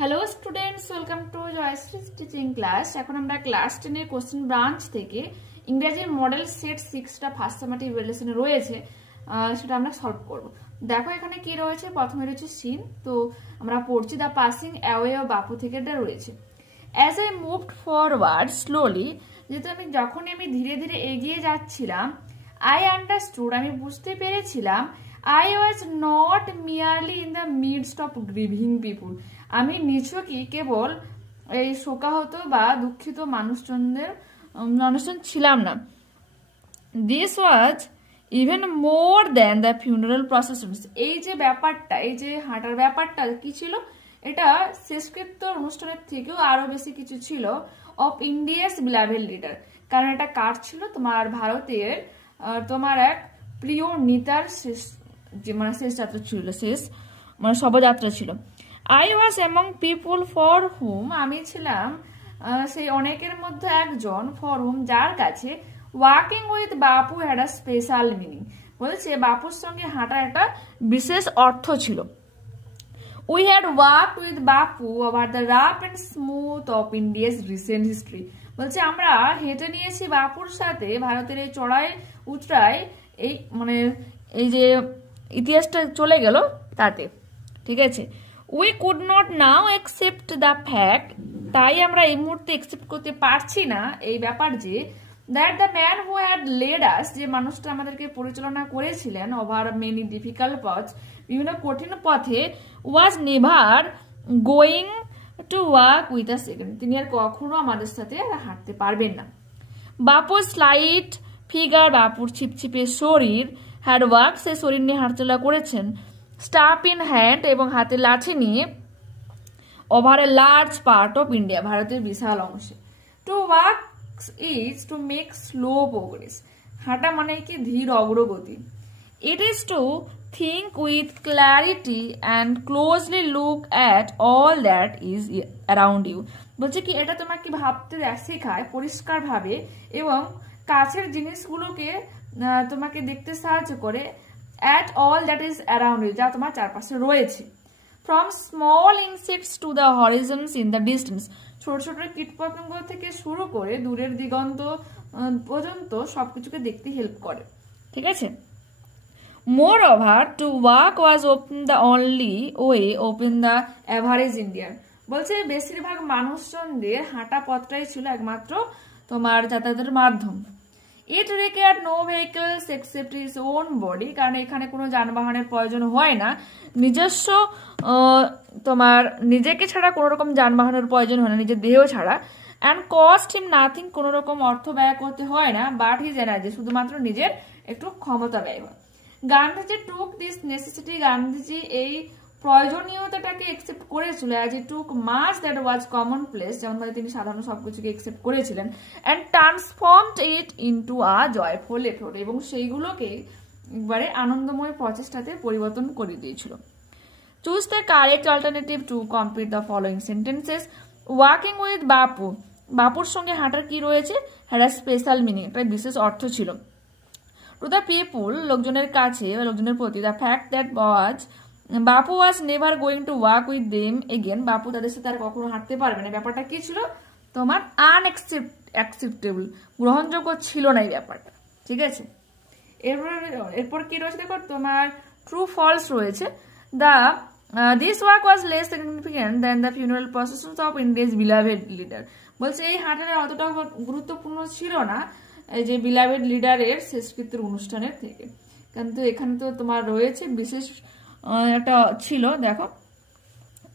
Hello students, welcome to Jayashree's teaching class. এখন আমরা class 10 এর কোশ্চেন ব্রাঞ্চ থেকে ইংরেজি মডেল সেট 6টা ফার্স্ট সামেটিভ রিলেশনে রয়েছে, সেটা আমরা সলভ করব। দেখো এখানে কি রয়েছে। প্রথমে রয়েছে সিন, তো আমরা পড়ছি দ্য পাসিং অ্যাওয়ে অফ বাপু থেকে এটা রয়েছে। As I moved forward slowly, যেহেতু যখন আমি ধীরে ধীরে এগিয়ে যাচ্ছিলাম, আই আন্ডারস্টুড, আমি বুঝতে পেরেছিলাম, I was not merely in the midst of grieving people, আমি নিছকই কেবল এই শোকাহত বা দুঃখিত মানুষজন ছিলাম না। This was even more than the funeral processions, এই যে ব্যাপারটা, এই যে হাঁটার ব্যাপারটা কি ছিল, এটা শেষকৃত্য অনুষ্ঠানের থেকেও আরো বেশি কিছু ছিল। অফ ইন্ডিয়াস বিলাভেড লিডার, কারণ এটা কার ছিল, তোমার ভারতের তোমার এক প্রিয় নেতার শেষ যাত্রা ছিল, শবযাত্রা ছিল। I was among people for whom, আমি ছিলাম সেই অনেকের মধ্যে একজন, ফর হুম, যার কাছে walking with Bapu had a special meaning, বলছে বাপুর সঙ্গে হাঁটার একটা বিশেষ অর্থ ছিল। We had walked with Bapu over the rough and smooth of India's recent history, বলছে আমরা হেঁটে নিয়েছি বাপুর সাথে ভারতের এই চড়াই উতরাই, এই যে ইতিহাসটা চলে গেল তাতে, ঠিক আছে। We could not now accept the fact, তাই আমরা এই মুহূর্তে অ্যাকসেপ্ট করতে পারছি না এই ব্যাপার যে that the man who had led us, যে মানুষটা আমাদেরকে পরিচালনা করেছিলেন ওভার মেনি ডিফিকাল্ট পথ, বিভিন্ন কঠিন পথে, was never going to walk with a second, তিনি আর কখনো আমাদের সাথে হাঁটতে পারবেন না। বাপুর স্লাইট ফিগার, বাপুর ছিপছিপে শরীর, হ্যাড ওয়ার্ক, সে শরীর নিয়ে হাঁটাচলা করেছেন, স্টাফ ইন হ্যান্ড, এবং হাতে লাঠি নিয়ে, over a large part of India, ভারতের বিশাল অংশে। To walk is to make slow progress, হাঁটা মানে কি ধীর অগ্রগতি। It is to think with clarity and closely look at all that is around you, বলছে কি এটা তোমাকে ভাবতে শেখায় পরিষ্কারভাবে এবং কাছের জিনিসগুলোকে তোমাকে দেখতে সাহায্য করে। At all that is around you, যা তোমার চারপাশে রয়েছে। From small insects to the horizons in the distance, ছোট ছোট কীটপতঙ্গ থেকে শুরু করে দূরের দিগন্ত পর্যন্ত সবকিছুকে দেখতে হেল্প করে, ঠিক আছে। মোর over to walk was open the only way open the average Indian, বলছে বেশিরভাগ মানুষজনদের হাঁটা পথটাই ছিল একমাত্র তোমার যাতায়াতের মাধ্যম। It required no vehicles except his own body, কারণ এখানে কোনো যানবাহনের প্রয়োজন হয় না, নিজস্ব তোমার নিজেকে ছাড়া কোনো রকম যানবাহনের প্রয়োজন হয় না, নিজের দেহ ছাড়া। অ্যান্ড কস্ট হিম নাথিং, কোনো রকম অর্থ ব্যয় করতে হয় না, বাট হিজ এনার্জি, শুধুমাত্র নিজের একটু ক্ষমতা ব্যয় হয়। Gandhiji took this necessity, Gandhiji এই প্রয়োজনীয়তাটাকে একসেপ্ট করেছিল। As he took mass that was common place, যেমন তিনি সাধারণ সবকিছুকে একসেপ্ট করেছিলেন। And transformed it into a joyful effort, এবং সেইগুলোকে একবারে আনন্দময় প্রচেষ্টাতে পরিবর্তন করে দিয়েছিল। Choose the correct alternative to complete the following sentences. Walking with Bapu, বাপুর সঙ্গে হাঁটার কি রয়েছে, হ্যাড আ স্পেশাল মিনিং, একটা বিশেষ অর্থ ছিল। টু দ্য পিপুল, লোকজনের কাছে বা লোকজনের প্রতি, the fact that was Bapu was never going to walk with them again, বাপু তাদের সাথে আর কখনো হাঁটতে পারবে না, ব্যাপারটা কি ছিল, তোমার আনঅ্যাকসেপ্টেবল, গ্রহণযোগ্য ছিল না এই ব্যাপারটা, ঠিক আছে। এরপর কি রয়েছে দেখো, তোমার ট্রু ফলস রয়েছে। The this walk was less significant than the funeral processes of India's beloved leader, বলছে এই হাঁটাটা অতটা গুরুত্বপূর্ণ ছিল না এই যে বিলাভেড লিডারের শেষকৃত্যের অনুষ্ঠানের থেকে, কিন্তু এখানে তো তোমার রয়েছে বিশেষ একটা ছিল। দেখো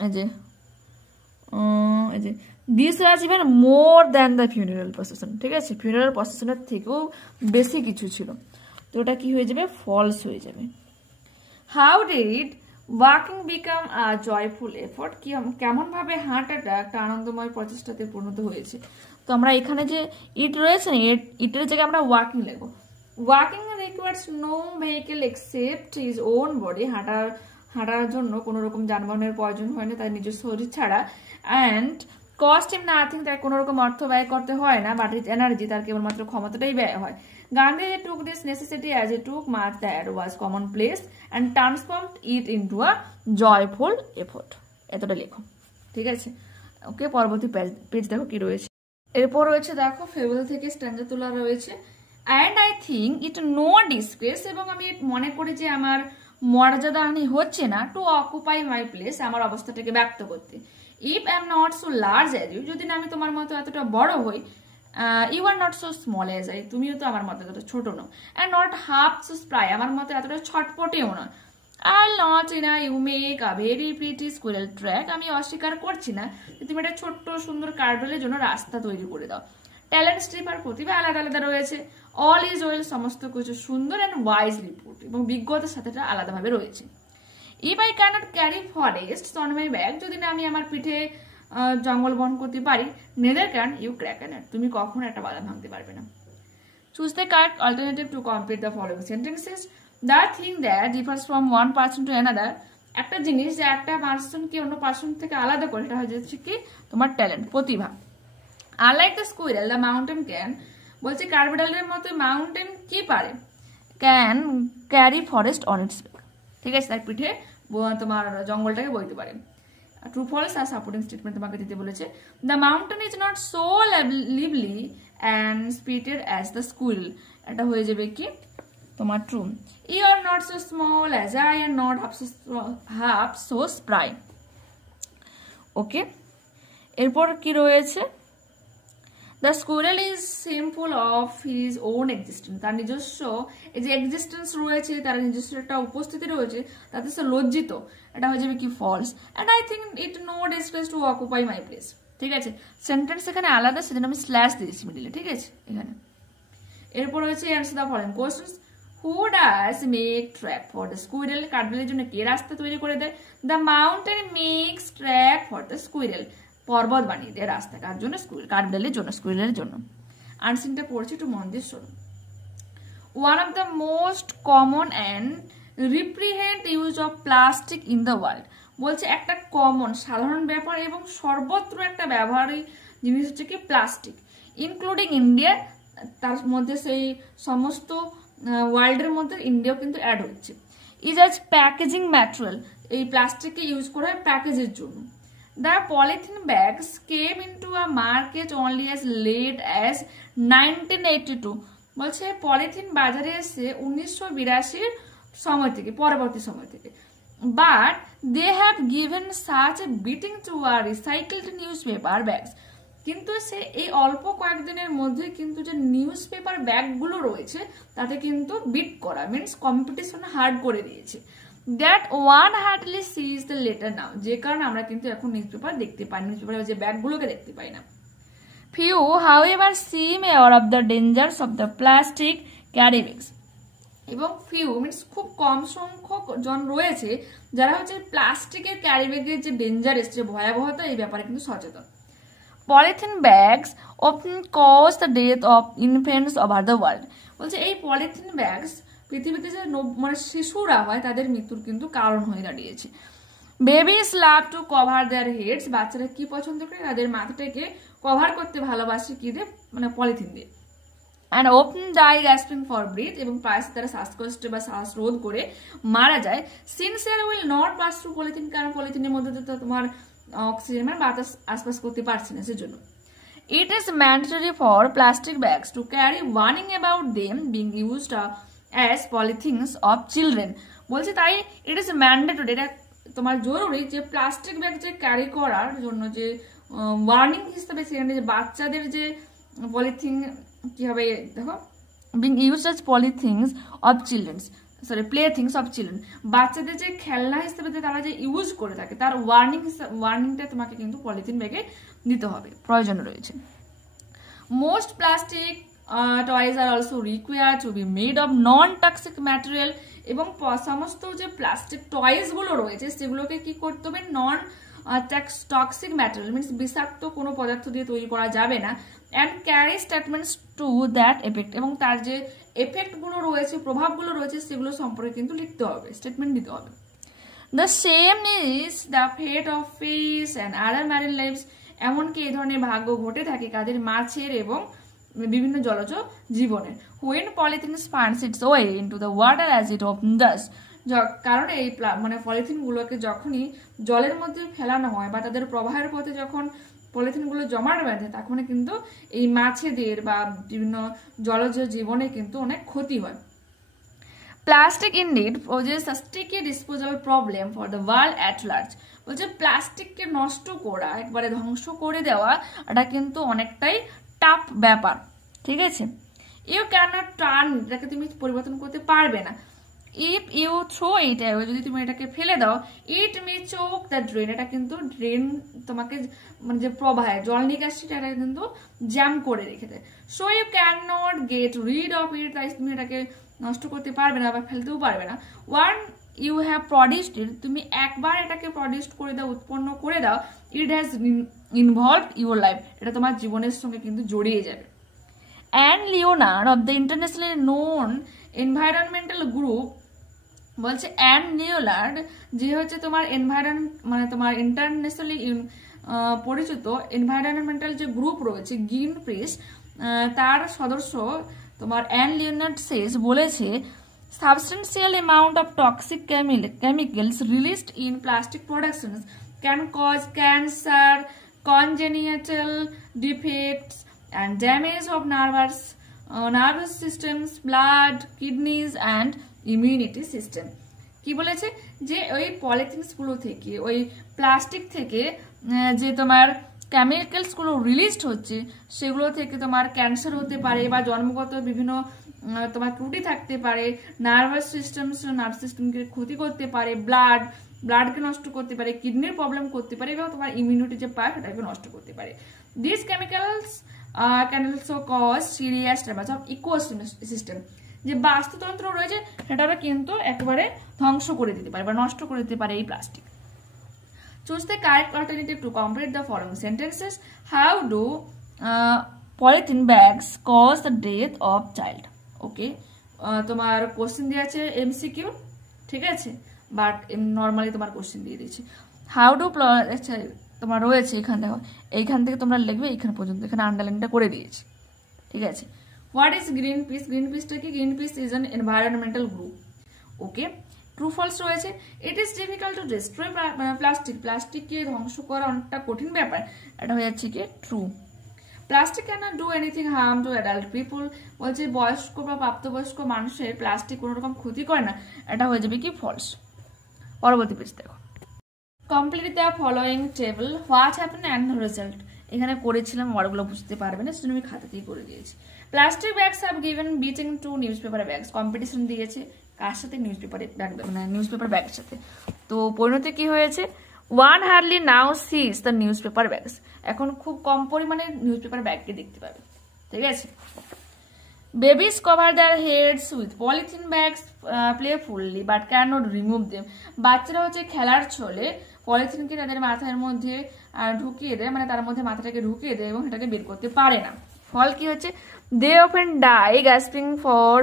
এই যে this was even more than the funeral procession, ঠিক আছে, ফিউনারাল প্রসেশনের থেকেও বেশি কিছু ছিল, তো ওটা কি হয়ে যাবে, ফলস হয়ে যাবে। How did walking become a joyful effort, কেমন ভাবে হাঁটাটা একটা আনন্দময় প্রচেষ্টাতে পরিণত হয়েছে। তো আমরা এখানে যে ইট রয়েছে না, ইটের জায়গায় আমরা ওয়াকিং লিখবো। Walking requires no vehicle except his own body, হাঁটার জন্য কোনো রকম যানবাহনের প্রয়োজন হয় না তার নিজস্ব শরীর ছাড়া। অ্যান্ড কস্ট হিম নাথিং, তার কোনো রকম অর্থ ব্যয় করতে হয় না, বাট হিজ এনার্জি, তার কেবলমাত্র ক্ষমতাটাই ব্যয় হয়। Gandhiji took this necessity as a took mass that was common place and transformed it into a joyful effort, এতটা লেখো। ঠিক আছে। ওকে, পরবর্তী পেজ দেখো কি রয়েছে। এরপর রয়েছে দেখো ফেবল থেকে স্ট্যান্ডা তোলা রয়েছে। And I think it no disgrace, এবং আমি মনে করি যে আমার মর্যাদাহানি হচ্ছে না, টু অকুপাই মাই প্লেস, আমার অবস্থাটাকে ব্যক্ত করতে। If I am not so large as you, যদি না আমি তোমার মতো এতটা বড় হই, you are not so small as I, তুমিও তো আমার মতো এতটা ছোট নও, and not half so spry, আমার মতো এতটা ছটপটেও না। I'll not deny you make a very pretty squirrel track, আমি অস্বীকার করছি না যে তুমি একটা ছোট্ট সুন্দর কার্ডলের জন্য রাস্তা তৈরি করে দাও। ট্যালেন্ট স্ট্রিপ আর প্রতিভা আলাদা আলাদা রয়েছে। অল ইজ ওয়েল, সমস্ত কিছু সুন্দর, অ্যান্ড ওয়াইজলি পুট, এবং বিজ্ঞতার সাথে আলাদাভাবে রয়েছে। If I can't carry forest on my back, যদি না আমি আমার পিঠে জঙ্গল বহন করতে পারি, neither can you crack a nut, তুমি কখনো একটা বাদাম ভাঙতে পারবে না। Choose the correct alternative to complete the following sentences. The thing that differs from one person to another, একটা জিনিস যে একটা পার্সনকে অন্য পার্সন থেকে আলাদা করে, এটা হচ্ছে কি তোমার ট্যালেন্ট, প্রতিভা। Unlike the squirrel the mountain can, বলছে কাঠবিড়ালের মতো মাউন্টেন কি পারে, can carry forest on its back, ঠিক আছে, তার পিঠে তোমার জঙ্গলটাকে বইতে পারে। ট্রু ফলস আর সাপোর্টিং স্টেটমেন্ট তোমাকে দিতে বলেছে। The mountain is not so lively and spirited as the squirrel, এটা হয়ে যাবে কি তোমার true. You are not so small as I and not half so spry. ওকে, এরপর কি রয়েছে, the squirrel is simple of his own existence, তার নিজস্ব এই যে এক্সিস্টেন্স রয়েছে, তার নিজস্ব একটা উপস্থিতি রয়েছে, তাতে সে লজ্জিত, এটা হয়ে যাবে কি false. And I think it no displace to occupy my place, ঠিক আছে, সেন্টেন্স এখানে আলাদা, সেজন্য আমি স্ল্যাশ দিয়েছি মিডিলে, ঠিক আছে এখানে। এরপর রয়েছে answer the following questions. Who does make track for the squirrel, কাঠবিড়ালের জন্য কে রাস্তা তৈরি করে দেয়? The mountain makes track for the squirrel, পর্বত বানিয়ে দেয় রাস্তা, কার জন্য? কাঠবিড়ালের জন্য, স্কুইরেলের জন্য। আনসিনটা পড়ছি, একটু মন দিয়ে শোনো। One of the most common and reprehend use of plastic in the world, বলছে একটা কমন সাধারণ ব্যাপার এবং সর্বত্র একটা ব্যবহারিক জিনিস হচ্ছে কি প্লাস্টিক, ইনক্লুডিং ইন্ডিয়া, তার মধ্যে সেই সমস্ত ওয়ার্ল্ডের মধ্যে ইন্ডিয়াও কিন্তু অ্যাড হচ্ছে। ইজ অ্যাজ প্যাকেজিং ম্যাটেরিয়াল, এই প্লাস্টিককে ইউজ করা হয় প্যাকেজের জন্য। The polythene bags came into a market only as late as 1982, বলছে পলিথিন বাজারে এসে 1982 সময় থেকে, পরবর্তী সময় থেকে। But they have given such a beating to our recycled newspaper bags, কিন্তু সে এই অল্প কয়েকদিনের মধ্যে কিন্তু যে নিউজ পেপার ব্যাগগুলো রয়েছে তাতে কিন্তু বিট করা, মিনস কম্পিটিশন হার্ড করে দিয়েছে। That one hardly sees the letter now, যে কারণে আমরা কিন্তু এখন নিউজ পেপার দেখতে পাই, নিউজ পেপারের যে ব্যাগগুলোকে দেখতে পাই না। Few however SIM aware of the dangers of the plastic carry bags, এবং ফিউ মিনস খুব কম সংখ্যক জন রয়েছে যারা হচ্ছে প্লাস্টিকের ক্যারি ব্যাগের যে ডেঞ্জারাস, যে ভয়াবহতা, এই ব্যাপারে কিন্তু সচেতন। Polythene bags often cause the death of infants over the world, বলছে এই পলিথিন ব্যাগস পৃথিবীতে যে মানে শিশুরা হয় তাদের মৃত্যুর কিন্তু কারণ হয়ে দাঁড়িয়েছে। Babies love to cover their heads, বাচ্চারা কি পছন্দ করে? তাদের মাথাটাকে কভার করতে ভালোবাসে কি দিয়ে? মানে পলিথিন দিয়ে। And often die gasping for breath, এবং প্রায়শই তারা শ্বাসকষ্ট বা শ্বাসরোধ করে মারা যায়। Since air will not pass through polythene, কারণ পলিথিনের মধ্যে তো তোমার অক্সিজেন মানে বাতাস আশপাশ করতে পারছে না, সেজন্য। It is mandatory for plastic bags to carry warning about them being used as polythenes of children, বলছে তাই ইট ইজ ম্যান্ডেটরি, এটা তোমার জরুরি যে প্লাস্টিক ব্যাগ যে ক্যারি করার জন্য যে ওয়ার্নিং হিসেবে সেখানে যে বাচ্চাদের যে পলিথিন কি হবে দেখো, being used as playthings of childrens, sorry playthings of children, বাচ্চাদের যে খেলনা হিসেবে যে তারা যে ইউজ করে থাকে তার ওয়ার্নিংটা তোমাকে কিন্তু পলিথিন ব্যাগে দিতে হবে, প্রয়োজন রয়েছে। Most plastic toys are also require to be made of non toxic material, এবং সমস্ত যে প্লাস্টিক টয়েস গুলো রয়েছে সেগুলোকে কি করতে হবে? নন টক্সিক ম্যাটেরিয়াল মিনস বিষাক্ত কোনো পদার্থ দিয়ে তৈরি করা যাবে না। And carry statements to that effect, এবং তার যে এফেক্টগুলো রয়েছে, প্রভাবগুলো রয়েছে, সেগুলো সম্পর্কে কিন্তু লিখতে হবে, স্টেটমেন্ট দিতে হবে। The same is the fate of fish and other marine lifes, এমনকি এই ধরনের ভাগ্য ঘটে থাকে কাদের? মাছের এবং বিভিন্ন জলজ জীবনের। When polythene finds its way into the water as it often does কারণ এই মানে পলিথিনগুলোকে যখনই জলের মধ্যে ফেলানো হয় বা তাদের প্রবাহের পথে যখন পলিথিনগুলো জমাট বাঁধে তখন কিন্তু এই মাছেদের বা বিভিন্ন জলজ জীবনে কিন্তু অনেক ক্ষতি হয়। Plastic indeed poses a sticky disposal problem for the world at large. বলছে প্লাস্টিককে নষ্ট করা, একবারে ধ্বংস করে দেওয়া, এটা কিন্তু অনেকটাই টাফ ব্যাপার, ঠিক আছে। ইউ ক্যান নট টার্ন, এটাকে তুমি পরিবর্তন করতে পারবে না। If you throw it away, যদি তুমি এটাকে ফেলে দাও, ইট মে চোক দ্য ড্রেন, এটা কিন্তু ড্রেন তোমাকে মানে যে প্রবাহে জল নিকাশিটা এটা কিন্তু জ্যাম করে রেখে দেয়। So you can not get rid of it, তাই তুমি এটাকে নষ্ট করতে পারবে না বা ফেলতেও পারবে না। ওয়ান ইউ হ্যাভ প্রডিউসড ইট, তুমি একবার এটাকে প্রডিউস করে দাও, উৎপন্ন করে দাও, it has involve your life, এটা তোমার জীবনের সঙ্গে কিন্তু জড়িয়ে যাবে। An Leonard of the internationally known environmental group, বলছে অ্যান লিওনার্ড যে হচ্ছে তোমার এনভায়রনমেন্ট মানে তোমার ইন্টারন্যাশনালি পরিচিত এনভায়রনমেন্টাল যে গ্রুপ রয়েছে গ্রিন পিস, তার সদস্য তোমার অ্যান লিওনার্ড সেজ বলেছে substantial amount of toxic chemicals released in plastic productions can cause cancer, congenital defects and damage of nervous systems, blood, kidneys and immunity system। কি বলেছে যে ওই পলিথিনস গুলো থেকে, ওই প্লাস্টিক থেকে যে তোমার কেমিক্যালস গুলো রিলিজড হচ্ছে সেগুলো থেকে তোমার ক্যান্সার হতে পারে বা জন্মগত বিভিন্ন তোমার ত্রুটি থাকতে পারে, নার্ভ সিস্টেমকে ক্ষতি করতে পারে, ব্লাডকে নষ্ট করতে পারে, কিডনির প্রবলেম করতে পারে এবং তোমার ইমিউনিটি যে পায় সেটাকে নষ্ট করতে পারে। This chemicals can also cause serious damage of ecosystem, যে বাস্তুতন্ত্র রয়েছে সেটাকে কিন্তু একেবারে ধ্বংস করে দিতে পারে বা নষ্ট করে দিতে পারে এই plastic. Choose the correct alternative to complete the following sentences. How do polythene bags cause the death of child. Okay, তোমার কোশ্চেন দিয়ে আছে এমসিকিউ, ঠিক আছে, বাট নর্মালি তোমার কোশ্চেন দিয়ে দিয়েছি। হাউ ডু তোমার রয়েছে এখানে দেখো, এইখান থেকে তোমরা লিখবে এইখানে পর্যন্ত, এখানে আন্ডারলাইনটা করে দিয়েছি, ঠিক আছে। What is Greenpeace? Green পিসটা কি? Greenpeace is an environmental group. Okay, true false রয়েছে। It is difficult to destroy প্লাস্টিককে ধ্বংস করা অনেকটা কঠিন ব্যাপার, এটা হয়ে যাচ্ছে কি true. Plastic can not do anything harm to adult people, বলছে বয়স্ক বা প্রাপ্তবয়স্ক মানুষের প্লাস্টিক কোনো রকম ক্ষতি করে না, এটা হয়ে যাবে কি ফলস। পরবর্তী পেজ দেখো। Complete the following table, what happen and result. এখানে করেছিলাম, ওয়ার্ডগুলো বুঝতে পারবে না সেজন্য আমি খাতাতেই করে দিয়েছি। Plastic bags have given beating to newspaper bags, competition দিয়েছে কার সাথে? নিউজ পেপার ব্যাগ, মানে নিউজ পেপার ব্যাগের সাথে। তো পরিণতি কি হয়েছে? One hardly now sees the newspaper bags, এখন খুব কম পরিমাণে নিউজ পেপার ব্যাগকে দেখতে পাবে, ঠিক আছে। Babies cover their heads with polythene bags playfully but can not remove them, বাচ্চারা হচ্ছে খেলার ছলে পলিথিনকে তাদের মাথার মধ্যে ঢুকিয়ে দেয়, মানে তার মধ্যে মাথাটাকে ঢুকিয়ে দেয় এবং সেটাকে বের করতে পারে না। ফল কি হচ্ছে? They often die gasping for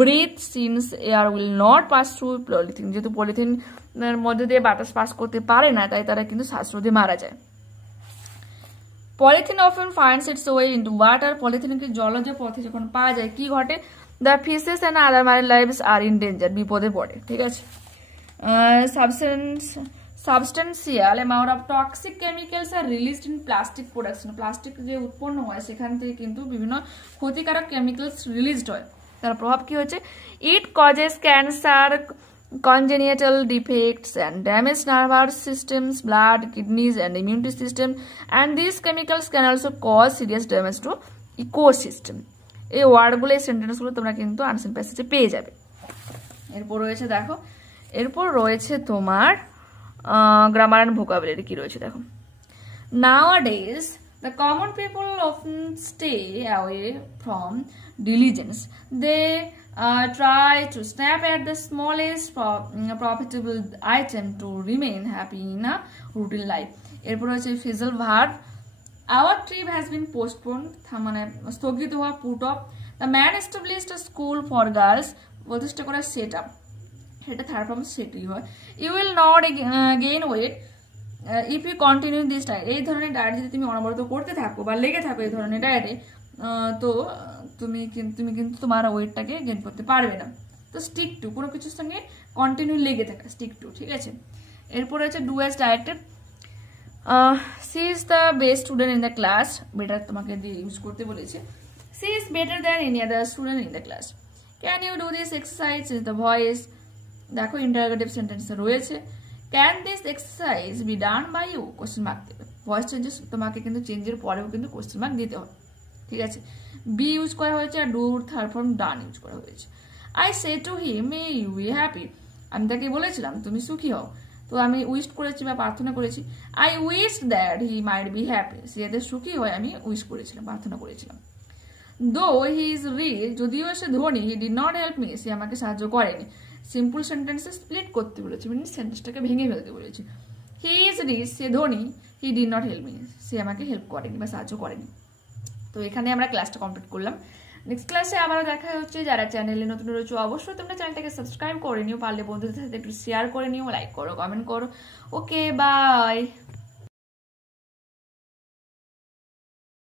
breath since air will not pass through polythene, যেহেতু পলিথিনের মধ্যে দিয়ে বাতাস পাস করতে পারে না তাই তারা কিন্তু শ্বাসরোধে মারা যায়। Polythene often finds its way into water, পলিথিনকে জলজ পথে যখন পাওয়া যায় কি ঘটে? The fishes and other marine lives are in danger, বিপদে পড়ে, ঠিক আছে। Substantial amount of toxic chemicals are released in plastic production, plastic যে উৎপন্ন হয় সেখান থেকে কিন্তু বিভিন্ন ক্ষতিকারক কেমিক্যালস রিলিজড হয়, তার প্রভাব কি হচ্ছে? It causes cancer, congenital defects and damaged nervous systems, blood, kidneys and immunity system, and these chemicals can also cause serious damage to ecosystem। এই ওয়ার্ডগুলো, এই সেন্টেন্সগুলো তোমরা কিন্তু আনসার প্যাসেজে পেয়ে যাবে। এরপর রয়েছে দেখো, এরপর রয়েছে তোমার গ্রামার এন্ড ভোকাবুলারি কি রয়েছে দেখো। Nowadays the common people often stay away from diligence, they try to snap at the smallest profitable item to remain happy in a routine life। এরপর হচ্ছে phrasal verb, our trip has been postponed, মানে স্থগিত হওয়া, put off। The man established a school for girls, প্রতিষ্ঠা করা set up, সেটা third form সেটই হয়। You will not gain weight if you continue this diet, এই ধরনের ডায়েট যদি তুমি অনবরত করতে থাকো বা লেগে থাকো এই ধরনের ডায়েটে, তো তুমি কিন্তু তোমার ওয়েটটাকে গেইন করতে পারবে না। তো স্টিক টু, কোনো কিছুর সঙ্গে কন্টিনিউ লেগে থাকা, স্টিক টু, ঠিক আছে। এরপরে হচ্ছে do as directed. She is the best student in the class, better তোমাকে দিয়ে ইউজ করতে বলেছে। She is better than any other student in the class. Can you do this exercise is the voice, দেখো interrogative sentence রয়েছে। Can this exercise be done by you, question mark দেবে। Voice changes তোমাকে কিন্তু চেঞ্জের পরেও কিন্তু question mark দিতে হবে, ঠিক আছে। বি ইউজ করা হয়েছে আর do third form done use করা হয়েছে। I say to him may you be happy, আমি তাকে বলেছিলাম তুমি সুখী হও, তো আমি উইশ করেছি বা প্রার্থনা করেছি। I wish that he might be happy, সে যাতে সুখী হয় আমি উইশ করেছিলাম, প্রার্থনা করেছিলাম। দো হি ইজ রিচ, যদিও সে ধনী, he did not help me, সে আমাকে সাহায্য করেনি। সিম্পল সেন্টেন্সে স্প্লিট করতে বলেছে, মানে সেন্টেন্সটাকে ভেঙে ফেলতে বলেছে। হি ইজ রিচ, সে ধনী, he did not help me, সে আমাকে হেল্প করেনি বা সাহায্য করেনি। তো এখানে আমরা ক্লাসটা কমপ্লিট করলাম। নেক্সট ক্লাসে আবারও দেখা হচ্ছে। যারা চ্যানেলে নতুন রয়েছে অবশ্যই তোমরা চ্যানেলটাকে সাবস্ক্রাইব করে নিও, পারলে বন্ধুদের সাথে একটু শেয়ার করে নিও, লাইক করো, কমেন্ট করো। ওকে, বাই।